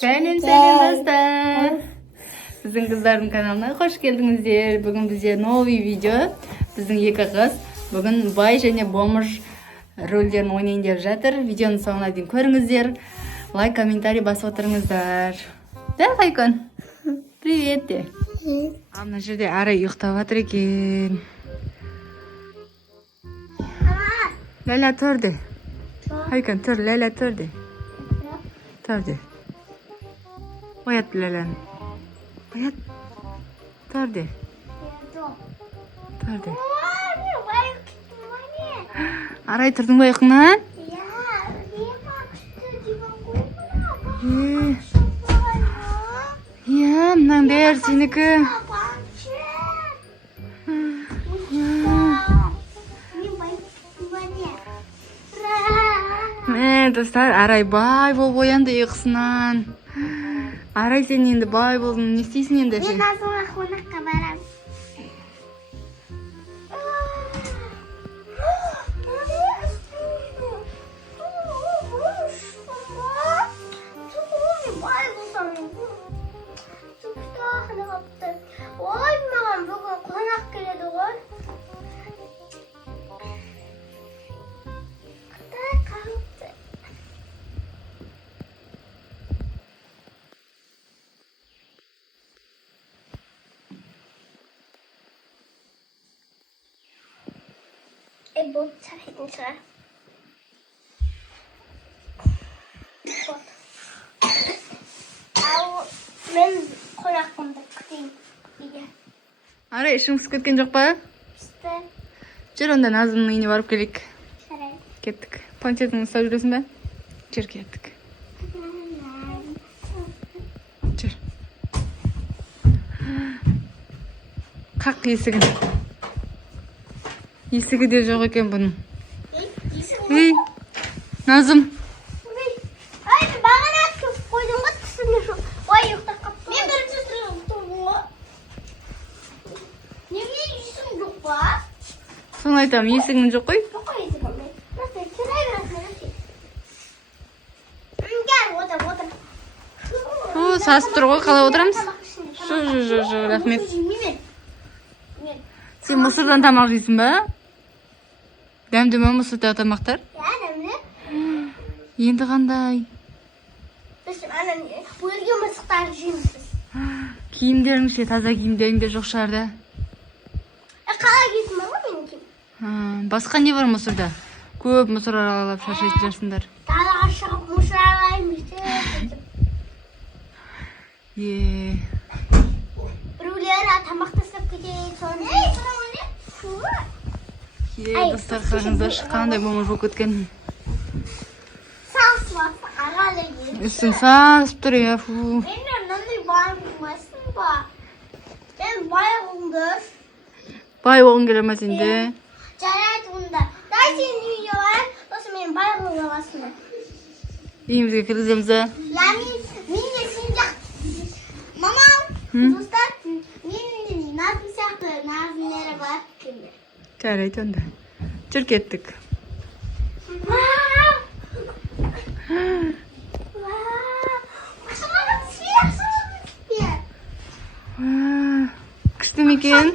Selam dostlar. Sizin kızların kanalına hoş geldinizler. Bugün bize новый video. Bizning екі қыз. Bugün бай және бомж рөлдерін ойнайын деп жатыр. Видеоның соңына дейін көріңіздер. Лайк, комментарий басып отырыңыздар. Да, Хайкон? Привет де. Мына жерде Арай ұйықтап жатыр екен. Ләлә тұр де. Хайкон тұр, Ләлә тұр де. Тұр де. Оят Ләләні. Оят. Тұр де. Тұр де. Арай, тұрдың ба ұйқыңнан? Иә, мынаң бәрі сенікі. Достар, Арай бай болып оянды ұйқысынан. Арай, сен енді бай болдың, не істейсің енді? Мен азыға қонаққа барам. Ой, маған бүгін қонақ келеді ғой. Қытай қалыпты. Бот çarpın çıkar. Bot. Ben konağımda kutayım. Арай, ішің пісіп кеткен жоқ па? İşte. Жүр, онда Назымның үйіне барып келейік. Şaray. Кеттік. Планшетіңді ұстап жүресің бе? Жүр, кеттік. Жүр. Қақ есігін. Есігі де жоқ екен бұның. Ей, Назым. Ay, bana çok koydum da tutuyor. Ay, yok da kaptım. Ne böyle tutuyorum bu? Ne yüzüm yok ba? Соны айтамын, есігің жоқ қой. Yok o yüzüm ama. Nasıl? Şuraya biraz nasıl? Gel, otur. О, сасып тұр ғой, қалай отырамыз? Жоқ, рахмет. Сен мұсырдан тамақ жейсің ба? Дәмді ме мұсырдағы тамақтар? Ya, demle. Енді қандай? Dostum, annem bu yılga mısıklar jiymişiz. Киімдерің ше, таза киімдерің де жоқ шығарда. Kala gitme ama benimki. Басқа не бар мұсырда? Көп мұсыр аралап шаршайтын жарсыңдар. Daha aşağı muşralaymış. Біреулері тамақты істеп кетеді, sonra. Достар, қараңыздаршы, қандай бомж болып кеткен. Сасып ағалы ел. Үстің сасып тұр, я. Мен мынандай бай болмасын ба? Мен бай болдым. Бай болғың келе ма сенде? Жарайды онда. Дай сенің үйге барайын, сосын мен бай болып аласың. Үйімізге кіргіземіз ба? Мен де сен жақ. Мамам, достар, мен Назым сияқты Назымдері бар. Жарайды онда. Жүр, кеттік. Күшті ме екен?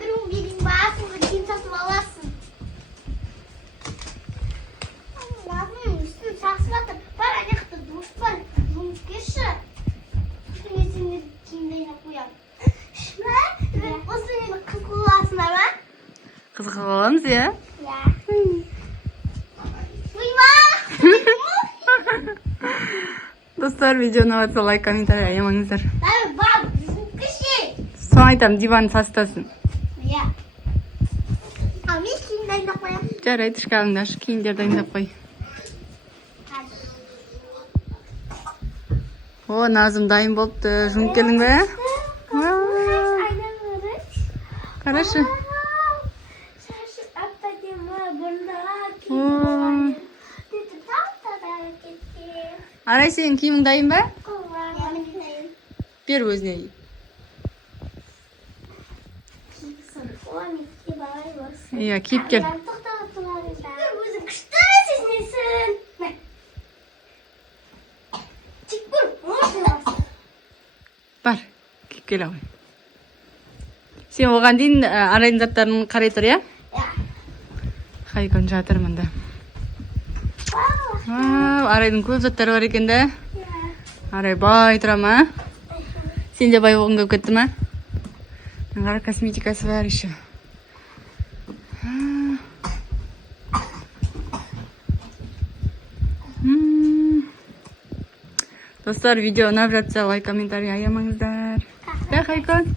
Қызық қаламыз, я? Достар, видео ұнаватса лайк, комментарий аямаңыздар. Соны айтамын, диван тастасын. Жарайды, шкафыңды ашып, киімдерді дайындап қой. О, Назым дайын болыпты. Жуынып келдің бе? Қарашы. Арай, сенің киімің дайын ба? Бер өзіне. Иә, киіп кел. Өзің күшті сезінесің. Тек бір, келе ғой. Сен оған дейін арайдың заттарын қарай тұр, иә? Хайкон жатыр мында. Арайдың көп заттары бар екен де. Арай бай тұра ма? Сен де бай болғың келіп кетті ма? Қара косметикасы бар еще. Достар, видео ұнап жатса, лайк, комментарий аямаңыздар. Да, Хайкон?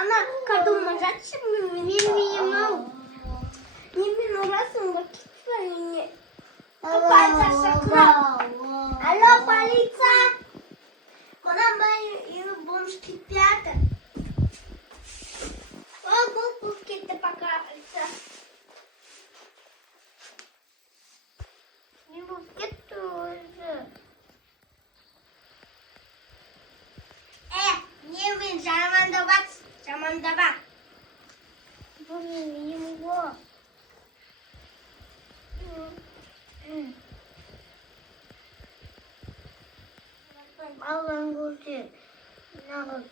Она картонна жатшы мен миым. Немен ұрасың ба кетпей. Алло, полиция! Қонам бай бомж кетпейді. Ол бұл кетті пока. Не бұл кетті өзі. Немен жамандаба. Бұл менің ғой. Аллаң көрсе. Нағыз.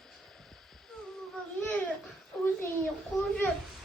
Өзі қожып.